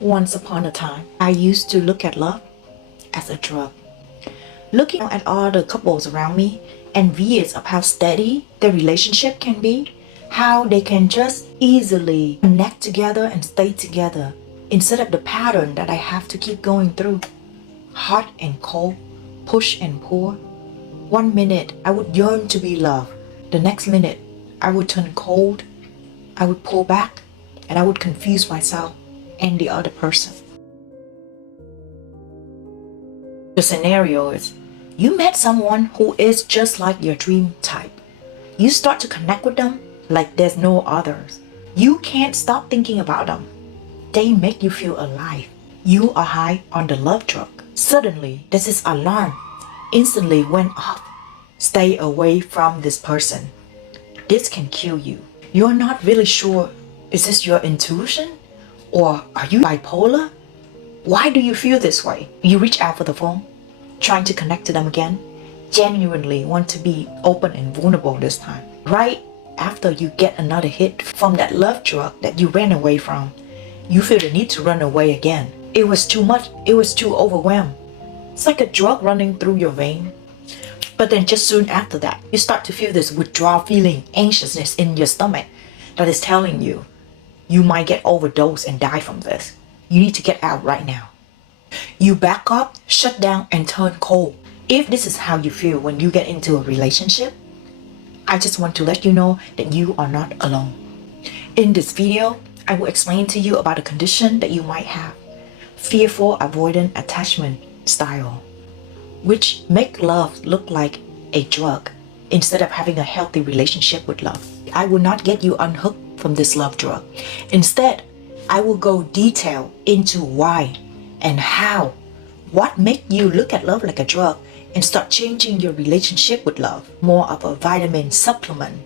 Once upon a time, I used to look at love as a drug. Looking at all the couples around me, envious of how steady their relationship can be, how they can just easily connect together and stay together instead of the pattern that I have to keep going through. Hot and cold, push and pull. One minute I would yearn to be loved. The next minute I would turn cold, I would pull back, and I would confuse myself and the other person. The scenario is, you met someone who is just like your dream type. You start to connect with them like there's no others. You can't stop thinking about them. They make you feel alive. You are high on the love drug. Suddenly, there's this alarm instantly went off. Stay away from this person. This can kill you. You're not really sure, is this your intuition? Or are you bipolar? Why do you feel this way? You reach out for the phone, trying to connect to them again, genuinely want to be open and vulnerable this time. Right after you get another hit from that love drug that you ran away from, you feel the need to run away again. It was too much. It was too overwhelmed. It's like a drug running through your vein. But then just soon after that, you start to feel this withdrawal feeling, anxiousness in your stomach that is telling you, you might get overdosed and die from this. You need to get out right now. You back up, shut down, and turn cold. If this is how you feel when you get into a relationship, I just want to let you know that you are not alone. In this video, I will explain to you about a condition that you might have. Fearful Avoidant Attachment style, which make love look like a drug instead of having a healthy relationship with love. I will not get you unhooked from this love drug. Instead, I will go detail into why and how, what make you look at love like a drug and start changing your relationship with love, more of a vitamin supplement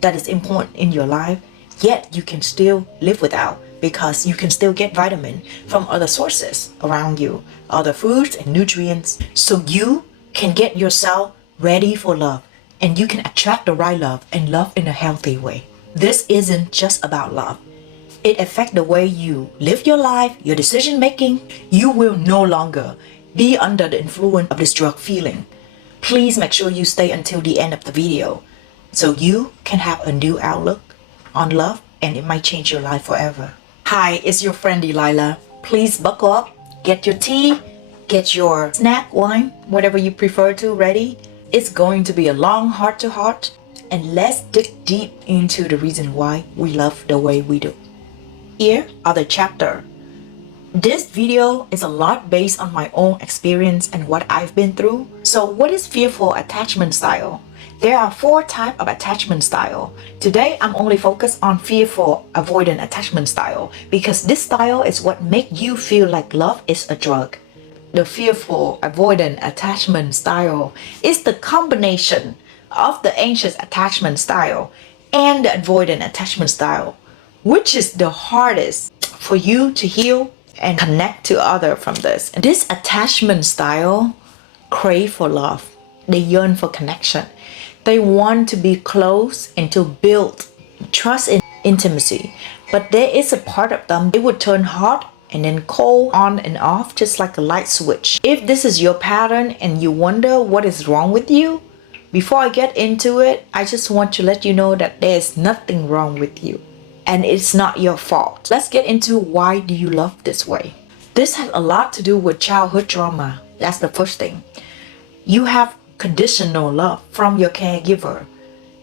that is important in your life, yet you can still live without because you can still get vitamin from other sources around you, other foods and nutrients, so you can get yourself ready for love and you can attract the right love and love in a healthy way. This isn't just about love. It affects the way you live your life, your decision making. You will no longer be under the influence of this drug feeling. Please make sure you stay until the end of the video so you can have a new outlook on love and it might change your life forever. Hi, it's your friend Delilah. Please buckle up, get your tea, get your snack, wine, whatever you prefer to ready. It's going to be a long heart to heart, and let's dig deep into the reason why we love the way we do. Here are the chapters. This video is a lot based on my own experience and what I've been through. So what is fearful attachment style? There are 4 types of attachment style. Today, I'm only focused on fearful avoidant attachment style because this style is what makes you feel like love is a drug. The fearful avoidant attachment style is the combination of the anxious attachment style and the avoidant attachment style, which is the hardest for you to heal and connect to others from this. This attachment style crave for love. They yearn for connection. They want to be close and to build trust and intimacy. But there is a part of them, it would turn hot and then cold, on and off, just like a light switch. If this is your pattern and you wonder what is wrong with you, before I get into it, I just want to let you know that there is nothing wrong with you. And it's not your fault. Let's get into why do you love this way. This has a lot to do with childhood trauma. That's the first thing. You have conditional love from your caregiver.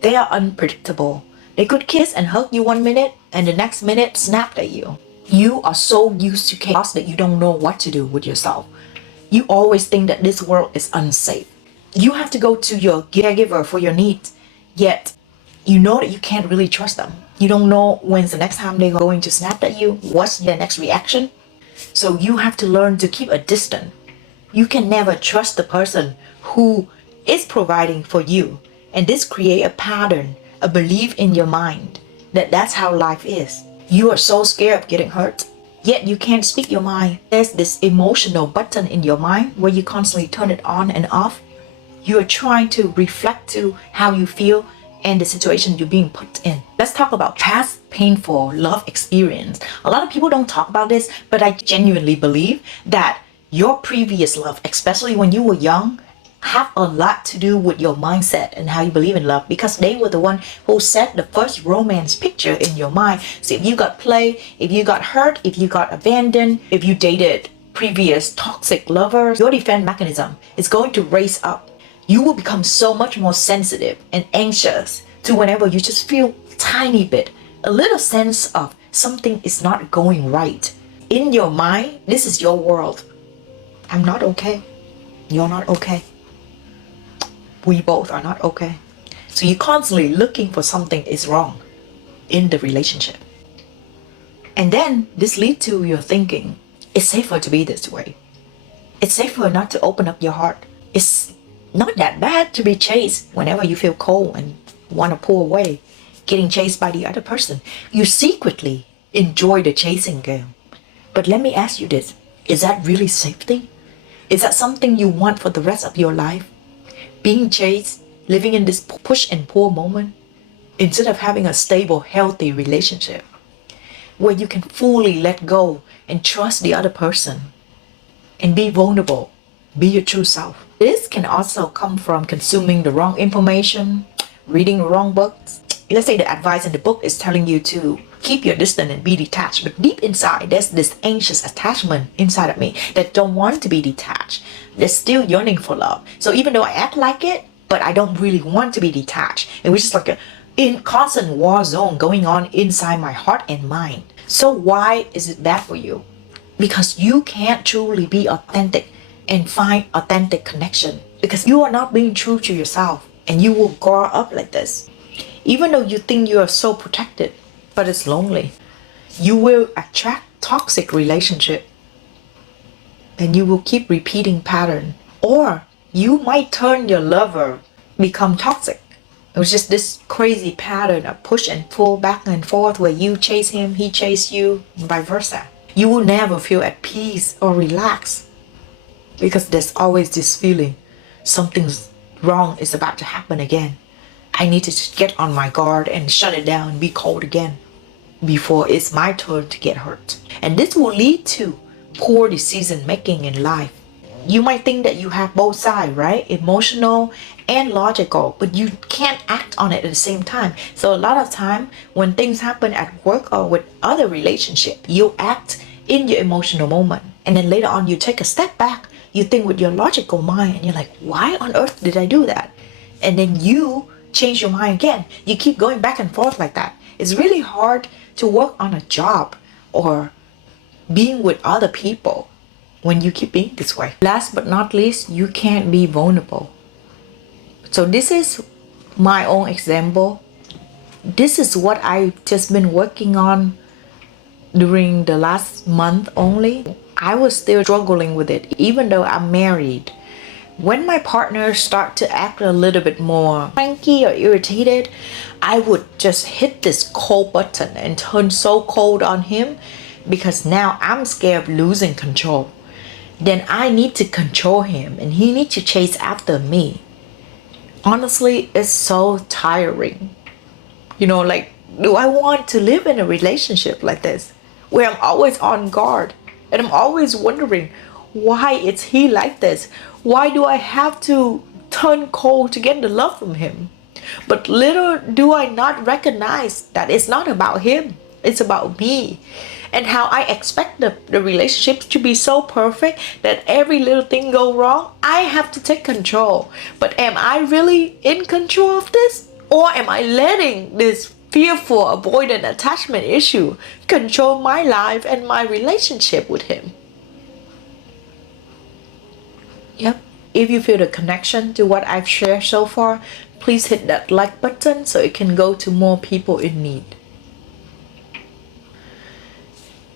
They are unpredictable. They could kiss and hug you one minute and the next minute snap at you. You are so used to chaos that you don't know what to do with yourself. You always think that this world is unsafe. You have to go to your caregiver for your needs, yet you know that you can't really trust them. You don't know when's the next time they're going to snap at you, what's their next reaction. So you have to learn to keep a distance. You can never trust the person who is providing for you. And this creates a pattern, a belief in your mind that that's how life is. You are so scared of getting hurt, yet you can't speak your mind. There's this emotional button in your mind where you constantly turn it on and off. You are trying to reflect to how you feel and the situation you're being put in. Let's talk about past painful love experience. A lot of people don't talk about this, but I genuinely believe that your previous love, especially when you were young, have a lot to do with your mindset and how you believe in love, because they were the one who set the first romance picture in your mind. So if you got played, if you got hurt, if you got abandoned, if you dated previous toxic lovers, your defense mechanism is going to raise up. You will become so much more sensitive and anxious to whenever you just feel tiny bit, a little sense of something is not going right. In your mind, this is your world. I'm not okay. You're not okay. We both are not okay. So you're constantly looking for something is wrong in the relationship. And then this leads to your thinking, it's safer to be this way. It's safer not to open up your heart. It's not that bad to be chased whenever you feel cold and want to pull away, getting chased by the other person. You secretly enjoy the chasing game. But let me ask you this, is that really safety? Is that something you want for the rest of your life? Being chased, living in this push and pull moment, instead of having a stable, healthy relationship where you can fully let go and trust the other person and be vulnerable, be your true self. This can also come from consuming the wrong information, reading the wrong books. Let's say the advice in the book is telling you to keep your distance and be detached, but deep inside there's this anxious attachment inside of me that don't want to be detached. They're still yearning for love. So even though I act like it, but I don't really want to be detached. And we're just like a in constant war zone going on inside my heart and mind. So why is it bad for you? Because you can't truly be authentic and find authentic connection, because you are not being true to yourself, and you will grow up like this. Even though you think you are so protected, but it's lonely. You will attract toxic relationship, and you will keep repeating pattern. Or you might turn your lover become toxic. It was just this crazy pattern of push and pull back and forth where you chase him, he chase you, and vice versa. You will never feel at peace or relaxed, because there's always this feeling something's wrong is about to happen again. I need to just get on my guard and shut it down and be cold again before it's my turn to get hurt. And this will lead to poor decision making in life. You might think that you have both sides, right? Emotional and logical, but you can't act on it at the same time. So a lot of time when things happen at work or with other relationship, you act in your emotional moment. And then later on you take a step back, you think with your logical mind and you're like, why on earth did I do that? And then you change your mind again. You keep going back and forth like that. It's really hard to work on a job or being with other people when you keep being this way. Last but not least, you can't be vulnerable. So this is my own example. This is what I've just been working on during the last month only. I was still struggling with it, even though I'm married. When my partner start to act a little bit more cranky or irritated, I would just hit this cold button and turn so cold on him, because now I'm scared of losing control. Then I need to control him and he needs to chase after me. Honestly, it's so tiring. You know, like, do I want to live in a relationship like this where I'm always on guard and I'm always wondering, why is he like this? Why do I have to turn cold to get the love from him? But little do I not recognize that it's not about him, it's about me. And how I expect the relationship to be so perfect that every little thing go wrong, I have to take control. But am I really in control of this? Or am I letting this fearful avoidant attachment issue control my life and my relationship with him? Yep. If you feel the connection to what I've shared so far, please hit that like button so it can go to more people in need.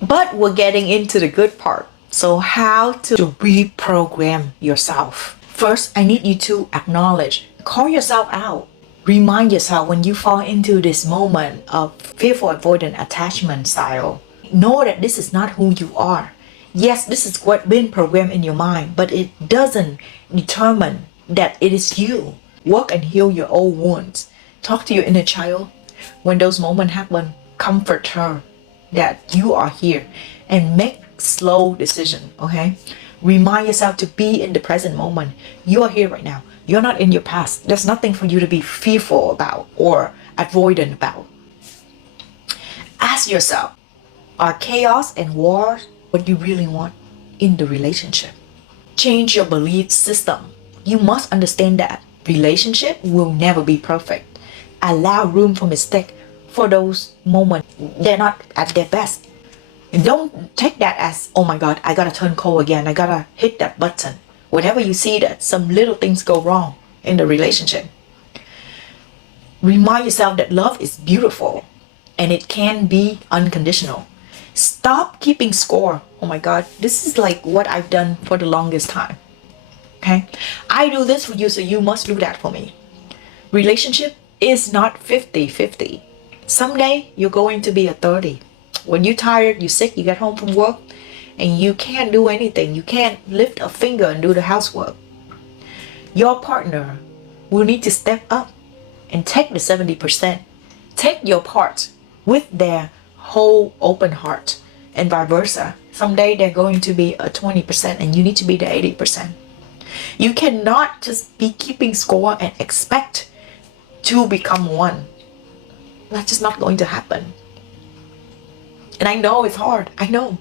But we're getting into the good part. So how to reprogram yourself. First, I need you to acknowledge, call yourself out. Remind yourself when you fall into this moment of fearful avoidant attachment style. Know that this is not who you are. Yes, this is what's been programmed in your mind, but it doesn't determine that it is you. Work and heal your old wounds Talk to your inner child. When those moments happen, comfort her that you are here and make slow decision, okay? Remind yourself to be in the present moment. You are here right now. You're not in your past. There's nothing for you to be fearful about or avoidant about. Ask yourself, are chaos and war what you really want in the relationship? Change your belief system. You must understand that relationship will never be perfect. Allow room for mistake for those moments they're not at their best. And don't take that as, oh my God, I gotta turn cold again. I gotta hit that button. Whenever you see that some little things go wrong in the relationship, remind yourself that love is beautiful and it can be unconditional. Stop keeping score. Oh my God, this is like what I've done for the longest time. Okay? I do this for you, so you must do that for me. Relationship is not 50-50. Someday you're going to be a 30. When you're tired, you're sick, you get home from work, and you can't do anything. You can't lift a finger and do the housework. Your partner will need to step up and take the 70%. Take your part with their whole open heart, and vice versa. Someday they're going to be a 20% and you need to be the 80%. You cannot just be keeping score and expect to become one. That's just not going to happen. And I know it's hard, I know.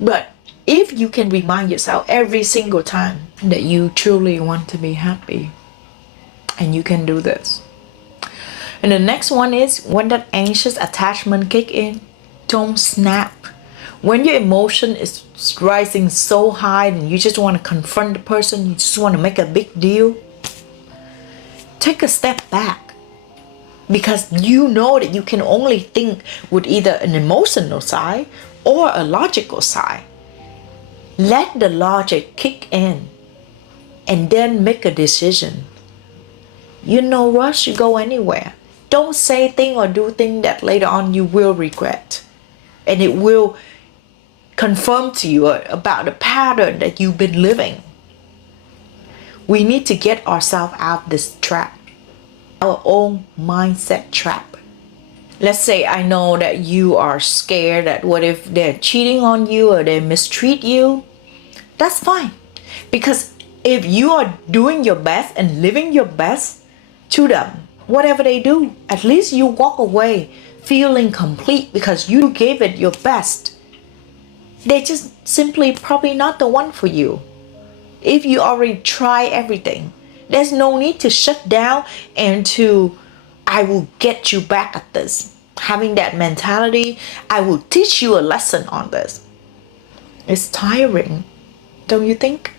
But if you can remind yourself every single time that you truly want to be happy, and you can do this. And the next one is when that anxious attachment kick in, don't snap. When your emotion is rising so high and you just want to confront the person, you just want to make a big deal, take a step back. Because you know that you can only think with either an emotional side or a logical side. Let the logic kick in and then make a decision. You're no rush to go anywhere. Don't say thing or do thing that later on you will regret. And it will confirm to you about the pattern that you've been living. We need to get ourselves out of this trap. Our own mindset trap. Let's say I know that you are scared that what if they're cheating on you or they mistreat you. That's fine. Because if you are doing your best and living your best to them, whatever they do, at least you walk away feeling complete because you gave it your best. They're just simply probably not the one for you. If you already try everything, there's no need to shut down and to, I will get you back at this. Having that mentality, I will teach you a lesson on this. It's tiring, don't you think?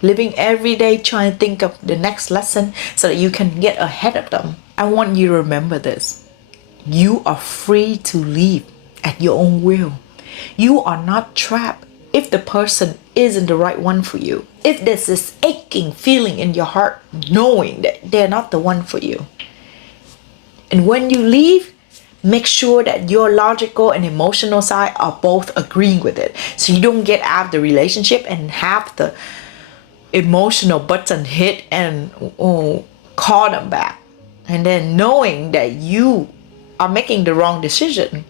Living every day trying to think of the next lesson so that you can get ahead of them. I want you to remember this. You are free to leave at your own will. You are not trapped if the person isn't the right one for you. If there's this aching feeling in your heart knowing that they're not the one for you. And when you leave, make sure that your logical and emotional side are both agreeing with it. So you don't get out of the relationship and have the emotional button hit and call them back. And then knowing that you are making the wrong decision.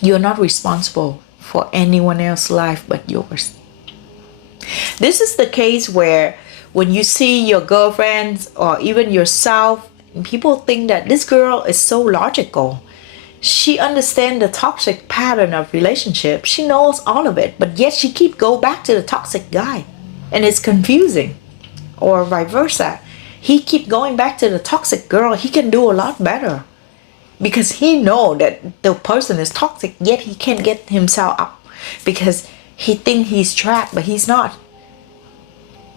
You're not responsible for anyone else's life but yours. This is the case where when you see your girlfriends or even yourself, people think that this girl is so logical. She understands the toxic pattern of relationship. She knows all of it, but yet she keep go back to the toxic guy. And it's confusing. Or vice versa. He keep going back to the toxic girl. He can do a lot better. Because he know that the person is toxic, yet he can't get himself up. Because he think he's trapped, but he's not.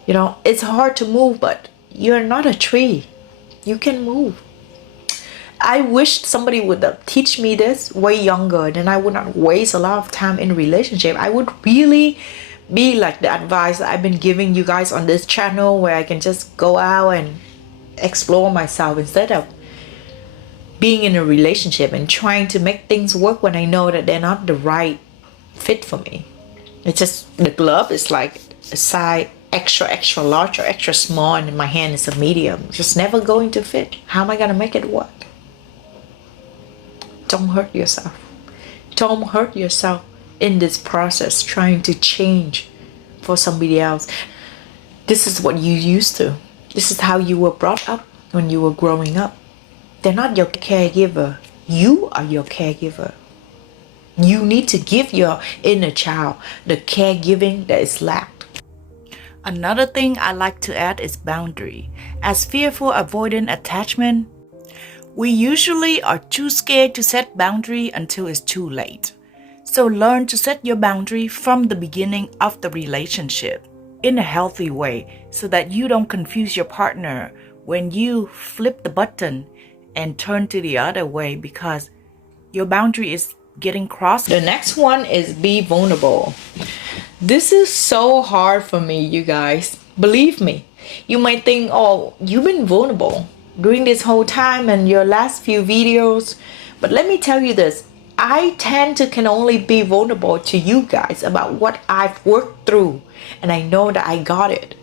You know, it's hard to move, but you're not a tree. You can move. I wish somebody would teach me this way younger, then I would not waste a lot of time in relationship. I would really be like the advice that I've been giving you guys on this channel, where I can just go out and explore myself instead of being in a relationship and trying to make things work when I know that they're not the right fit for me. It's just the glove is like a side extra large or extra small, and my hand is a medium. It's just never going to fit. How am I gonna make it work? Don't hurt yourself. Don't hurt yourself in this process trying to change for somebody else. This is what you used to. This is how you were brought up when you were growing up. They're not your caregiver. You are your caregiver. You need to give your inner child the caregiving that is lacked. Another thing I like to add is boundary. As fearful avoidant attachment, we usually are too scared to set boundary until it's too late. So learn to set your boundary from the beginning of the relationship in a healthy way so that you don't confuse your partner when you flip the button and turn to the other way because your boundary is getting crossed. The next one is be vulnerable. This is so hard for me, you guys. Believe me. You might think, oh, you've been vulnerable during this whole time and your last few videos. But let me tell you this. I tend to can only be vulnerable to you guys about what I've worked through. And I know that I got it.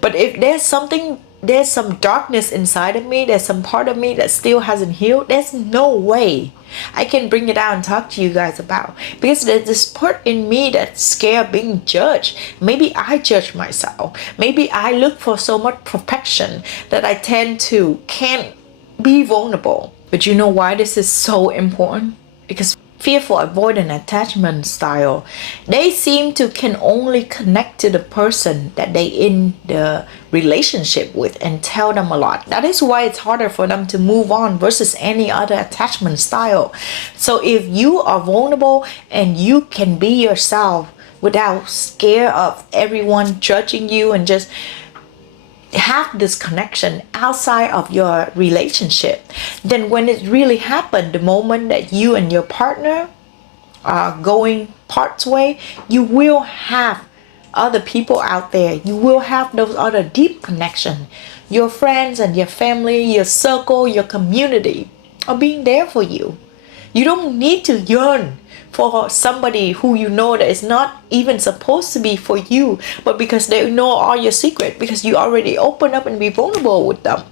But if there's some darkness inside of me, there's some part of me that still hasn't healed, there's no way I can bring it out and talk to you guys about. Because there's this part in me that's scared of being judged. Maybe I judge myself. Maybe I look for so much perfection that I tend to can't be vulnerable. But you know why this is so important? Because fearful avoidant attachment style, they seem to can only connect to the person that they in the relationship with and tell them a lot. That is why it's harder for them to move on versus any other attachment style. So if you are vulnerable and you can be yourself without scare of everyone judging you and just have this connection outside of your relationship, then when it really happened, the moment that you and your partner are going parts way, you will have other people out there. You will have those other deep connection. Your friends and your family, your circle, your community are being there for you. You don't need to yearn for somebody who you know that is not even supposed to be for you, but because they know all your secret, because you already open up and be vulnerable with them.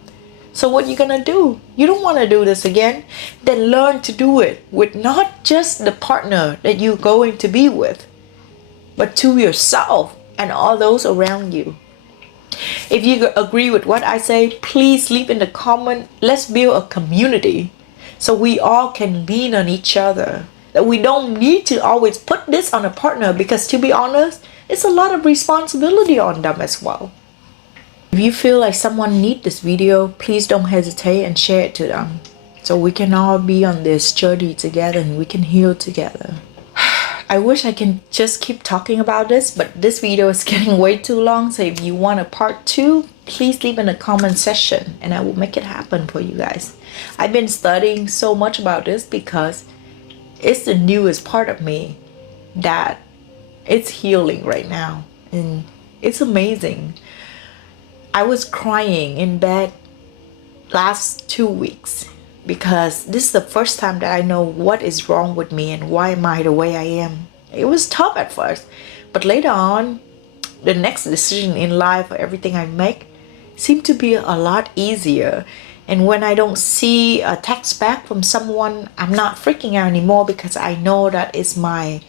So what you gonna do? You don't want to do this again? Then learn to do it with not just the partner that you're going to be with, but to yourself and all those around you. If you agree with what I say, please leave in the comment. Let's build a community so we all can lean on each other. That we don't need to always put this on a partner, because to be honest, it's a lot of responsibility on them as well. If you feel like someone needs this video, please don't hesitate and share it to them so we can all be on this journey together and we can heal together. I wish I can just keep talking about this, but this video is getting way too long. So if you want a part 2, please leave in the comment section and I will make it happen for you guys. I've been studying so much about this because it's the newest part of me that it's healing right now, and it's amazing. I was crying in bed last 2 weeks because this is the first time that I know what is wrong with me and why am I the way I am. It was tough at first, but later on, the next decision in life or everything I make seemed to be a lot easier. And when I don't see a text back from someone, I'm not freaking out anymore, because I know that it's my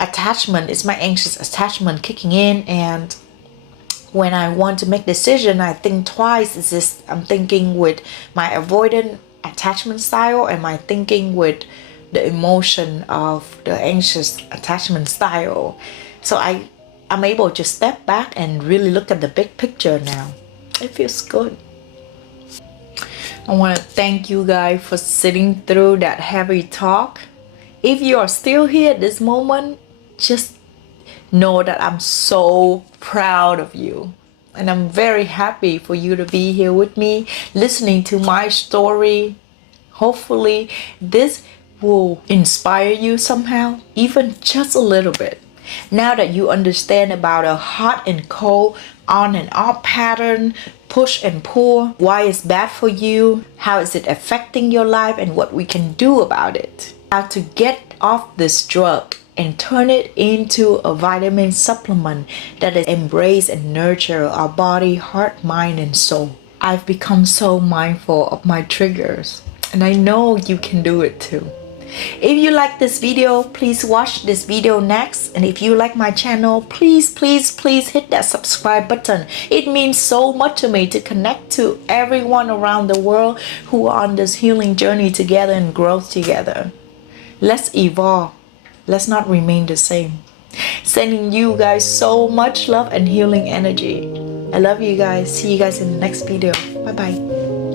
attachment, it's my anxious attachment kicking in. And when I want to make decision, I think twice. Is this I'm thinking with my avoidant attachment style, am I thinking with the emotion of the anxious attachment style? So I'm able to step back and really look at the big picture now. It feels good. I want to thank you guys for sitting through that heavy talk. If you are still here at this moment, just know that I'm so proud of you. And I'm very happy for you to be here with me, listening to my story. Hopefully, this will inspire you somehow, even just a little bit. Now that you understand about a hot and cold, on and off pattern, push and pull, why it's bad for you, how is it affecting your life, and what we can do about it. How to get off this drug and turn it into a vitamin supplement that is embrace and nurture our body, heart, mind, and soul. I've become so mindful of my triggers, and I know you can do it too. If you like this video, please watch this video next. And if you like my channel, please hit that subscribe button. It means so much to me to connect to everyone around the world who are on this healing journey together and growth together. Let's evolve. Let's not remain the same. Sending you guys so much love and healing energy. I love you guys. See you guys in the next video. Bye bye.